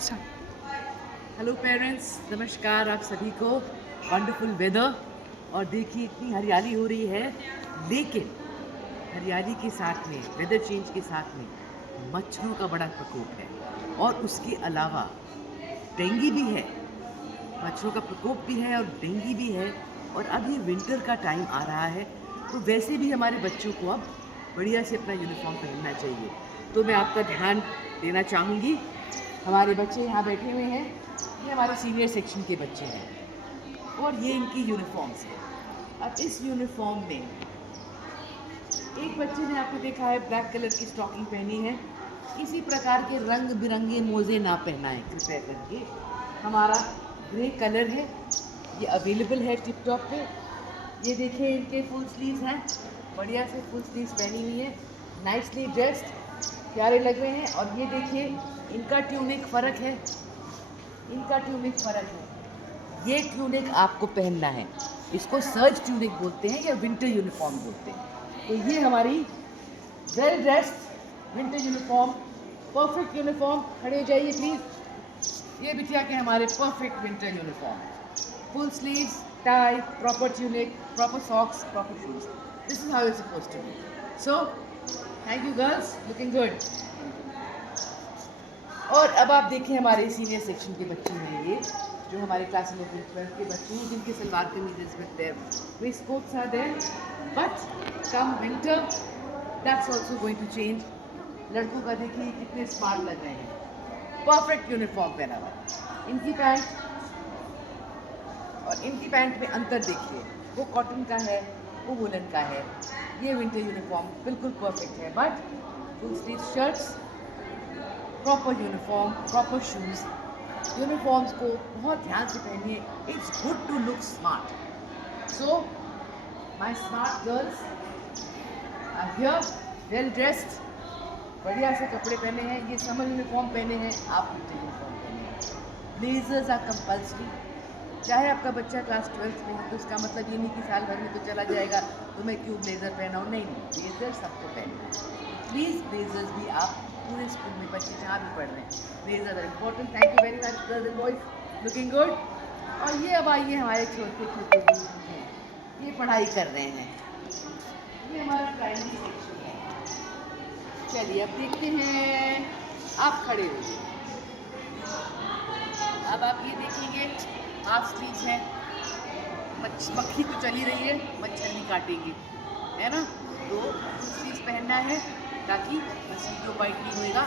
Hello parents, नमस्कार आप सभी को। वंडरफुल वेदर और देखिए इतनी हरियाली हो रही है, लेकिन हरियाली के साथ में वेदर चेंज के साथ में मच्छरों का बड़ा प्रकोप है और उसके अलावा डेंगू भी है। मच्छरों का प्रकोप भी है और डेंगू भी है और अब ये विंटर का टाइम आ रहा है, तो वैसे भी हमारे बच्चों को अब बढ़िया से अपना यूनिफॉर्म पहनना चाहिए। तो मैं आपका ध्यान देना चाहूँगी। हमारे बच्चे यहाँ बैठे हुए हैं, ये हमारे सीनियर सेक्शन के बच्चे हैं और ये इनकी यूनिफॉर्म्स हैं। अब इस यूनिफॉर्म में एक बच्चे ने आपको देखा है ब्लैक कलर की स्टॉकिंग पहनी है। किसी प्रकार के रंग बिरंगे मोजे ना पहनाएं कृपया करके। हमारा ग्रे कलर है, ये अवेलेबल है टिप टॉप पे। ये देखिए इनके फुल स्लीव्स हैं, बढ़िया से फुल स्लीव्स पहनी हुई है, नाइसली ड्रेस्ड, प्यारे लग रहे हैं। और ये देखिए इनका ट्यूनिक फ़र्क है, इनका ट्यूनिक फ़र्क है। ये ट्यूनिक आपको पहनना है, इसको सर्ज ट्यूनिक बोलते हैं या विंटर यूनिफॉर्म बोलते हैं। तो ये हमारी well dressed winter uniform, perfect uniform. खड़े हो जाइए प्लीज़। ये बिटिया के हमारे perfect winter uniform, full sleeves, tie, proper tunic, proper socks, proper shoes. This is how it's supposed to be. So thank you girls, looking good. और अब आप देखिए हमारे सीनियर सेक्शन के बच्चे हैं, ये जो हमारे क्लास में 12th के बच्चे हैं, जिनके salwar kameez with their waistcoats are there, but come winter that's also going to change. लड़कों का देखिए कितने स्मार्ट लग रहे हैं, परफेक्ट यूनिफॉर्म पहना हुआ है। इनकी पैंट और इनकी पैंट में अंतर देखिए, वो कॉटन का है, वो वुलन का है। ये विंटर यूनिफॉर्म बिल्कुल परफेक्ट है, but full sleeve shirts, proper uniform, proper shoes. Uniforms को बहुत ध्यान से पहनिए। It's good to look smart. So my smart girls are here, well dressed, बढ़िया से कपड़े पहने हैं। ये समर यूनिफॉर्म पहने हैं, आप विंटर यूनिफॉर्म पहने हैं। Blazers are compulsory. चाहे आपका बच्चा क्लास 12th में है तो इसका मतलब ये नहीं कि साल भर में तो चला जाएगा तो मैं क्यों ब्लेजर पहनाऊँ। नहीं, ब्लेजर सबको पहनना है। प्लीज़ ब्लेजर्स भी आप पूरे स्कूल में बच्चे जहाँ भी पढ़ रहे हैं, blazer are important. Thank you very much girls and boys, looking good. और ये अब आइए हमारे छोटे छोटे बच्चे हैं, ये पढ़ाई कर रहे हैं। ये हमारा प्राइमरी सेक्शन है। चलिए अब देखते हैं, आप खड़े होइए। अब आप ये देखेंगे हाफ स्लीव्स है, मक्खी तो चली रही है, मच्छर भी काटेंगे, है ना। तो स्लीव्स पहनना है ताकि मस्कीटो बाइट नहीं होएगा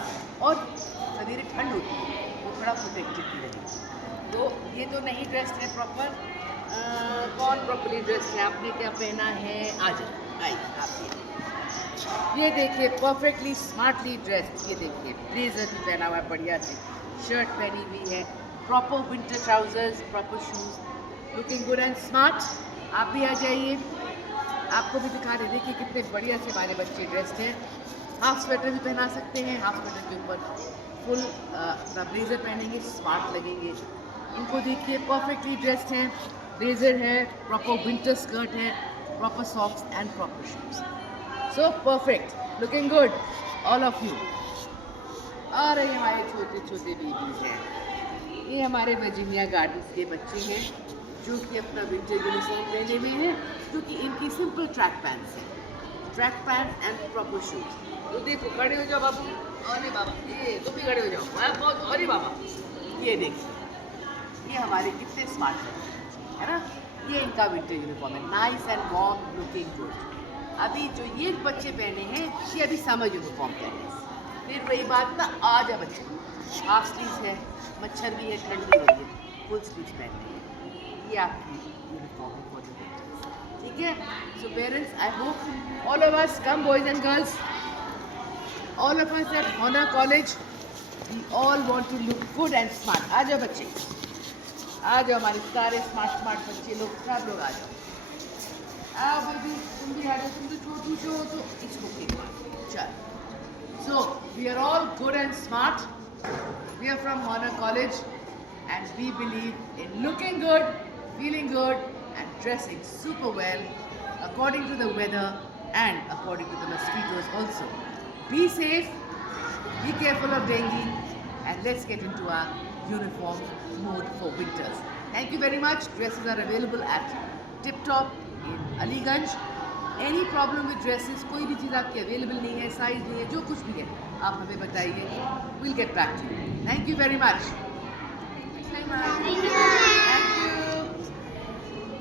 और सवेरे ठंड होती है वो थोड़ा प्रोटेक्टेड भी रहेगा। तो ये तो नहीं ड्रेस्ड है प्रॉपर। कौन प्रॉपरली ड्रेस्ड है? आपने क्या पहना है? आ जाओ, आइए आप ये देखिए परफेक्टली स्मार्टली ड्रेस्ड। ये देखिए ब्लेजर भी पहना हुआ है, बढ़िया से शर्ट पहनी हुई है, proper winter trousers, proper shoes, looking good and smart. आप भी आ जाइए, आपको भी दिखा रहे। देखिए कितने बढ़िया से हमारे बच्चे ड्रेस्ड हैं। हाफ स्वेटर भी पहना सकते हैं, हाफ स्वेटर के ऊपर फुल अपना ब्लेजर पहनेंगे, स्मार्ट लगेंगे। इनको देखिए परफेक्टली ड्रेस्ड हैं, ब्लेजर है, प्रॉपर विंटर स्कर्ट है, proper socks and proper shoes. So perfect, looking good all of you. और ये हमारे छोटे छोटे बेबीज हैं, ये हमारे वर्जीनिया गार्डन्स के बच्चे हैं जो कि अपना विंटर यूनिफॉर्म पहने हुए हैं, क्योंकि इनकी सिंपल ट्रैक पैंट्स हैं, track pant and proper shoes. तो देखो खड़े हो जाओ बाबू, अरे बाबा, ये तुम भी खड़े हो जाओ, बहुत, अरे बाबा। ये देखिए ये हमारे कितने स्मार्ट है ना। ये इनका विंटर यूनिफॉर्म है, nice and warm looking good. अभी जो ये बच्चे पहने हैं ये अभी समर यूनिफॉर्म पहने हैं। फिर वही बात ना, आ जा बच्चे, हाफ स्लीव्स है, मच्छर भी है, ठंड भी हो रही है, फुल स्लीव्स पहनते हैं। ये आपकी यूनिफॉर्म है फॉर द विंटर, ठीक है। So parents, I hope all of us, come boys and girls, all of us at Honour college, we all want to look good and smart. आ जाओ बच्चे, आ जाओ, हमारे सारे स्मार्ट स्मार्ट बच्चे लोग, सब लोग आ जाओ। आओ बेबी, तुम भी आ जाओ, तुम तो छोटू छो तो इसको केक मार चल। So, we are all good and smart. We are from Honor College and we believe in looking good, feeling good and dressing super well according to the weather and according to the mosquitoes also. Be safe, be careful of dengue and let's get into our uniform mode for winters. Thank you very much. Dresses are available at Tip Top in Aliganj. Any problem with dresses, कोई भी चीज़ आपकी available नहीं है, size नहीं है, जो कुछ भी है आप हमें बताइए. We'll get back to you. Thank you very much. Thank you.